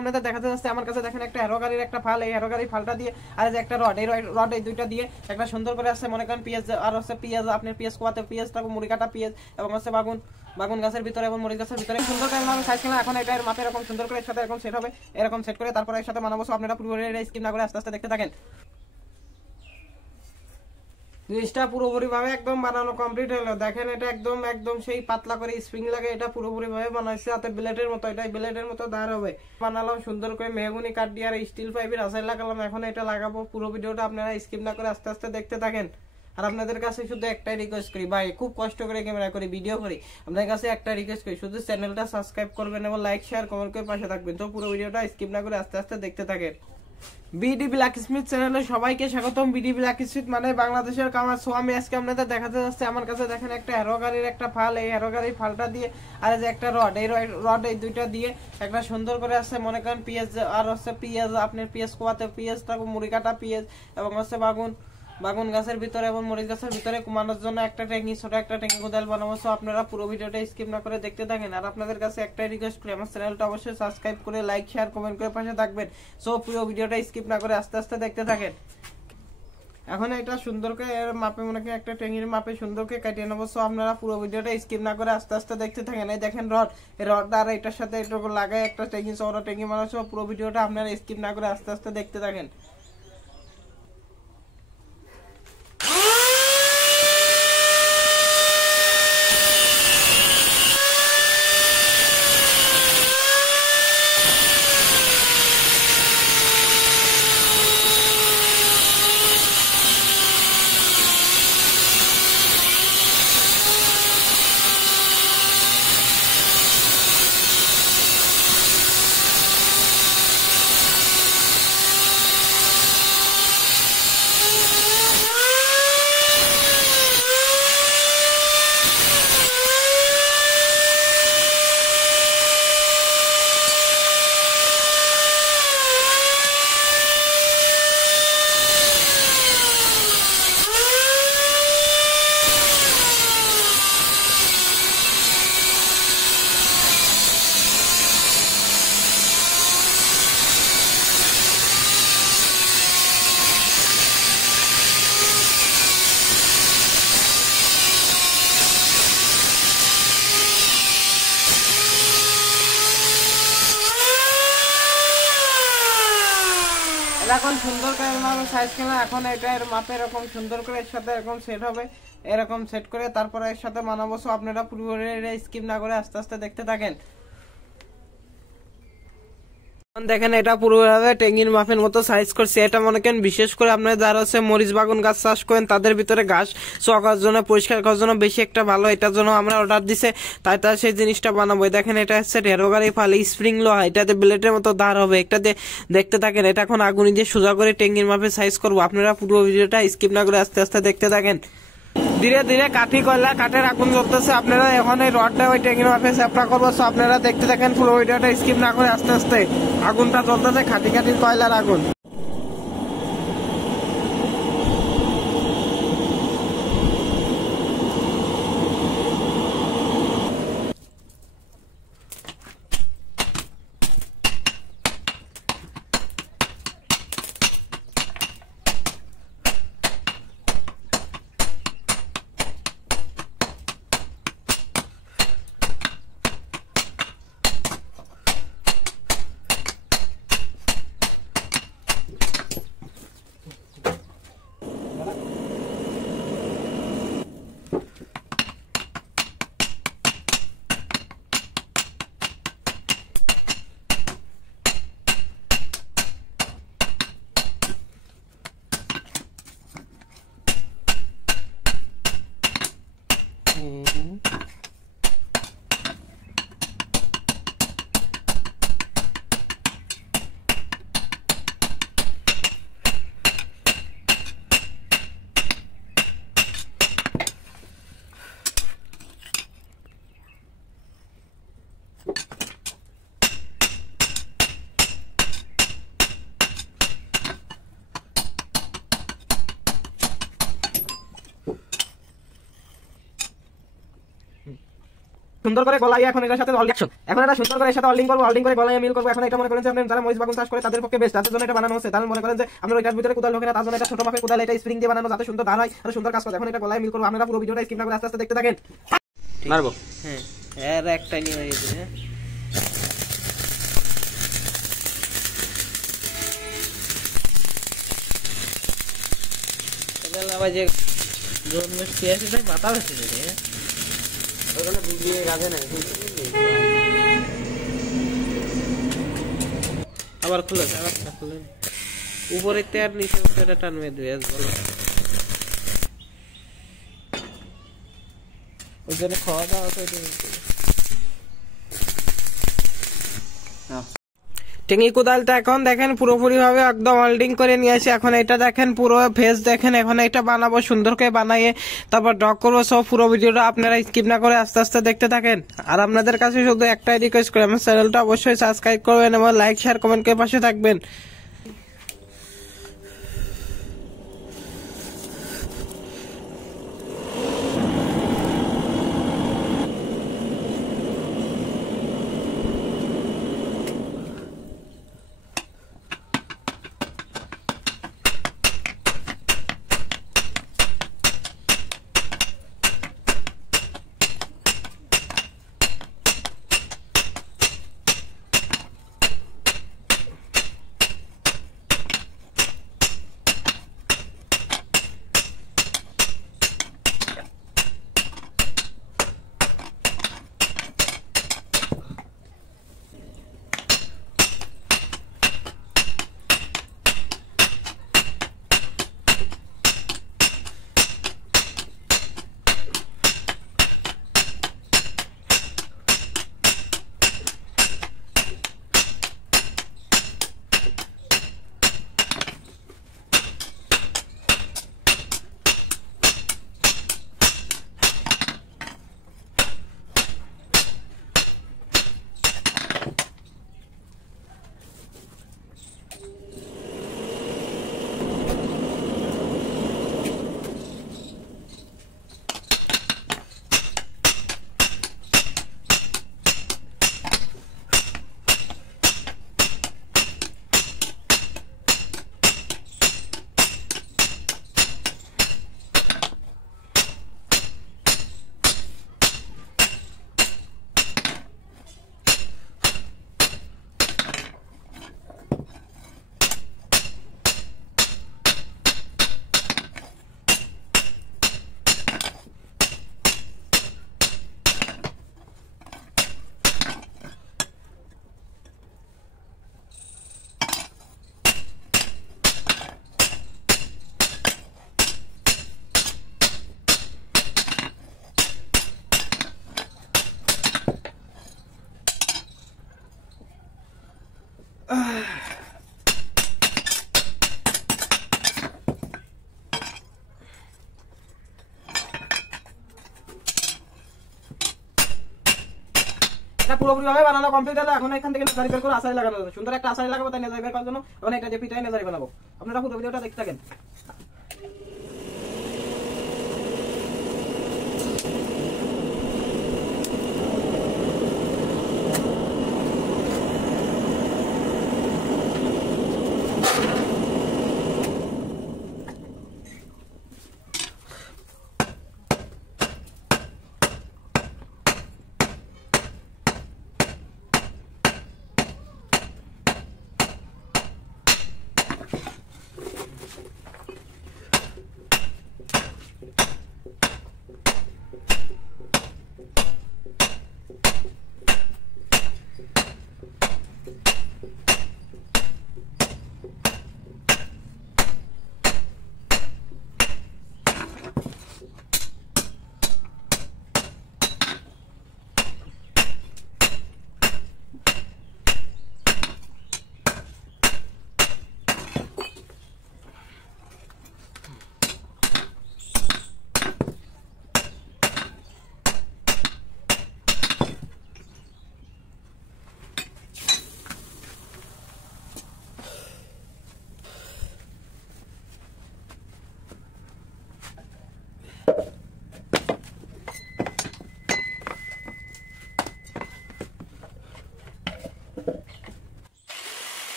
আপনাদের দেখাতে যাচ্ছে আমার কাছে দেখেন একটা এরো গাড়ির একটা ফাল, এই এরো গাড়ির ফালটা দিয়ে আর যে একটা রড, এই রড এই দুইটা দিয়ে একটা সুন্দর করে আছে মনে করেন পেঁয়াজ আর হচ্ছে পেঁয়াজ আপনার পেঁয়াজ কোয়াতে পেঁয়াজ, তারপর মুড়ি কাটা পেঁয়াজ এবং হচ্ছে বাগুন গাছের ভিতরে এবং মরিচ গাছের ভিতরে সুন্দর করে আমি সাইজ করলাম। এখন এটা এর মাপে এরকম সুন্দর করে এর সাথে এরকম সেট হবে, এরকম সেট করে তারপরে এর সাথে বানাবো। আপনারা পুরো স্কিপ না করে আস্তে আস্তে দেখতে থাকেন। জিনিসটা পুরোপুরি ভাবে একদম বানানো কমপ্লিট হলো। দেখেন এটা একদম একদম সেই পাতলা করে স্প্রিং লাগে, এটা পুরোপুরি ভাবে বানাইছে হাতে ব্লেডের মতো, এটা ব্লেডের মতো দাঁড় হবে। বানালাম সুন্দর করে মেহগুনি কাঠ দিয়ে আর স্টিল পাইপের আসাই লাগালাম। এখন এটা লাগাবো। পুরো ভিডিওটা আপনারা স্কিপ না করে আস্তে আস্তে দেখতে থাকেন। আর আপনাদের কাছে শুধু একটাই রিকোয়েস্ট করি, ভাই খুব কষ্ট করে ক্যামেরা করি ভিডিও করি, আপনাদের কাছে একটা রিকোয়েস্ট করি, শুধু চ্যানেলটা সাবস্ক্রাইব করবেন এবং লাইক শেয়ার কমেন্ট করে পাশে থাকবেন। তো পুরো ভিডিওটা স্কিপ না করে আস্তে আস্তে দেখতে থাকেন। বিডি ব্ল্যাকস্মিথ চ্যানেলে সবাইকে স্বাগতম। বিডি ব্ল্যাকস্মিথ মানে বাংলাদেশের কামার। সো আমি আজকে আপনাদের দেখাতে যাচ্ছি আমার কাছে দেখেন একটা এরো গাড়ির একটা ফাল, এই এরো গাড়ির ফালটা দিয়ে আর যে একটা রড, এই রড এই দুইটা দিয়ে একটা সুন্দর করে আছে মনে করেন পেঁয়াজ আর হচ্ছে পেঁয়াজ আপনার পেঁয়াজ কোয়াতে পেঁয়াজ, তারপর মুড়ি কাটা পেঁয়াজ এবং হচ্ছে বাগুন গাছের ভিতরে এবং মরিচ গাছের ভিতরে কুমানোর জন্য একটা ট্যাঙ্কি, ছোট একটা ট্যাঙ্কি কোদাল বানাবো। সো আপনারা পুরো ভিডিওটা স্কিপ না করে দেখতে থাকেন। আর আপনাদের কাছে একটাই রিকোয়েস্ট করি, আমার চ্যানেলটা অবশ্যই সাবস্ক্রাইব করে লাইক শেয়ার কমেন্ট করে পাশে থাকবেন। সো পুরো ভিডিওটা স্কিপ না করে আস্তে আস্তে দেখতে থাকেন। এখন এটা সুন্দর করে এর মাপে মনে করেন একটা ট্যাঙ্কির মাপে সুন্দর করে কাটিয়ে নেবো। সো আপনারা পুরো ভিডিওটা স্কিপ না করে আস্তে আস্তে দেখতে থাকেন। এই দেখেন রড, এই রডটা আর এটার সাথে এটুকু লাগাই একটা ট্যাঙ্কি, চওড়া ট্যাঙ্কি বানাচ্ছি। পুরো ভিডিওটা আপনারা স্কিপ না করে আস্তে আস্তে দেখতে থাকেন। এখন সুন্দর করে সাইজ কেনা, এখন এটা এর মাপে এরকম সুন্দর করে এর সাথে এরকম সেট হবে, এরকম সেট করে তারপরে এর সাথে বানাবো। সো আপনারা পুরো স্কিপ না করে আস্তে আস্তে দেখতে থাকেন। দেখেন এটা পুরোভাবে ট্যাঙ্কির মাপের মতো সাইজ করছে। এটা মনে করেন বিশেষ করে আপনারা যারা হচ্ছে মরিচ বাগুন গাছ চাষ করেন তাদের ভিতরে ঘাস চকার জন্য পরিষ্কার করার জন্য বেশি একটা ভালো, এটার জন্য আমরা অর্ডার দিছে, তাই তার সেই জিনিসটা বানাবো। দেখেন এটা হচ্ছে ঢেরো গাড়ি ফালে স্প্রিং লোহা, এটাতে ব্লেডের মতো ধার হবে, এটাতে দেখতে থাকেন। এটা এখন আগুন দিয়ে সোজা করে ট্যাঙ্কির মাপে সাইজ করবো। আপনারা পুরো ভিডিওটা স্কিপ না করে আস্তে আস্তে দেখতে থাকেন। ধীরে ধীরে কাঠি কয়লা কাঠের আগুন জ্বলতেছে। আপনারা এখন এই রডটা ওই ট্যাঙ্কির মাপে চ্যাপটা করবো। সো আপনারা দেখতে থাকেন পুরো ভিডিওটা স্কিপ না করে আস্তে আস্তে। আগুনটা জ্বলতেছে খাটি খাটির কয়লার আগুন। সুন্দর করে গলায় এখন এটার সাথে এখন এটা সুন্দর করে এর সাথে ওয়েল্ডিং করবো, ওয়েল্ডিং করে গলায় মিল করবো। এখন এটা মনে করেন যে আপনারা যারা মরিচ বাগান চাষ করে তাদের পক্ষে বেস্ট, তাদের জন্য এটা বানানো হচ্ছে। তারা মনে করেন যে আমরা ওইটার ভিতরে কুদাল ঢোকে না, তার জন্য এটা ছোট মাপের কুদাল, এটা স্প্রিং দিয়ে বানানো যাতে সুন্দর ধার হয় আর সুন্দর কাজ করে। এখন এটা গলায় মিল করবো। আপনারা পুরো ভিডিওটা স্কিপ না করে আস্তে আস্তে দেখতে থাকেন। মারবো হ্যাঁ এর একটা নিয়ে গেছে হ্যাঁ আবার যে জোর মিষ্টি আছে তাই মাথা বেশি রে ওখানে বুঝিয়ে রাখে না আবার খুলে আবার খুলে উপরে তেয়ার নিচে এটা টানবে দুয়েস বলো ওই জন্য খাওয়া দাওয়া তো টেঙ্গি কোদালটা এখন দেখেন পুরোপুরি ভাবে একদম ওয়েল্ডিং করে নিয়েছি। এখন এটা দেখেন পুরো ফেস দেখেন। এখন এটা বানাবো, সুন্দর করে বানিয়ে তারপর ড্র করবো। সব পুরো ভিডিওটা আপনারা স্কিপ না করে আস্তে আস্তে দেখতে থাকেন। আর আপনাদের কাছে শুধু একটাই রিকোয়েস্ট করি, আমার চ্যানেলটা অবশ্যই সাবস্ক্রাইব করবেন এবং লাইক শেয়ার কমেন্ট করে পাশে থাকবেন। পুরোপুরি ভাবে বানানো কমপ্লিট হলো। এখন এখান থেকে নেজারি বের করে আসারি লাগানো যাবে। সুন্দর একটা আসারি লাগাবো, তাই নেজারি বের করার জন্য এখন এটা যে পিটাই নেজারি বানাবো। আপনারা পুরো ভিডিওটা দেখতে থাকেন।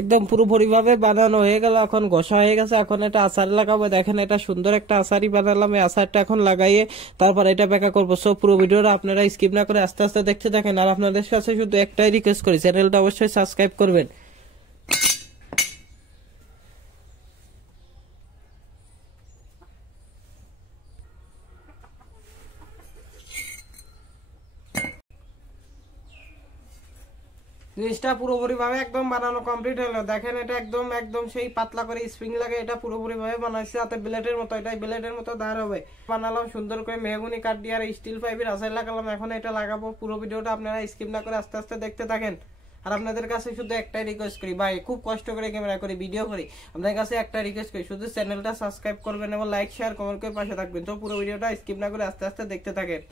একদম পুরোপুরি ভাবে বানানো হয়ে গেল, এখন ঘষা হয়ে গেছে। এখন এটা আচার লাগাবো। দেখেন এটা সুন্দর একটা আচারই বানালাম। এই আচারটা এখন লাগাইয়ে তারপর এটা বেকা করবো। সো পুরো ভিডিওটা আপনারা স্কিপ না করে আস্তে আস্তে দেখতে থাকেন। আর আপনাদের কাছে শুধু একটাই রিকোয়েস্ট করি, চ্যানেলটা অবশ্যই সাবস্ক্রাইব করবেন। জিনিসটা পুরোপুরি ভাবে একদম বানানো কমপ্লিট হলো। দেখেন এটা একদম একদম সেই পাতলা করে স্প্রিং লাগে, এটা পুরোপুরি ভাবে বানাইছে যাতে ব্লেডের মতো, এটাই ব্লেডের মতো দাঁড় হবে। বানালাম সুন্দর করে মেহগুনি কাঠ দিয়ে আর স্টিল পাইপের আচার লাগালাম। এখন এটা লাগাবো। পুরো ভিডিওটা আপনারা স্কিপ না করে আস্তে আস্তে দেখতে থাকেন। আর আপনাদের কাছে শুধু একটাই রিকোয়েস্ট করি, ভাই খুব কষ্ট করে ক্যামেরা করে ভিডিও করি, আপনাদের কাছে একটা রিকোয়েস্ট করি, শুধু চ্যানেলটা সাবস্ক্রাইব করবেন এবং লাইক শেয়ার কমেন্ট করে পাশে থাকবেন। তো পুরো ভিডিওটা স্কিপ না করে আস্তে আস্তে দেখতে থাকেন।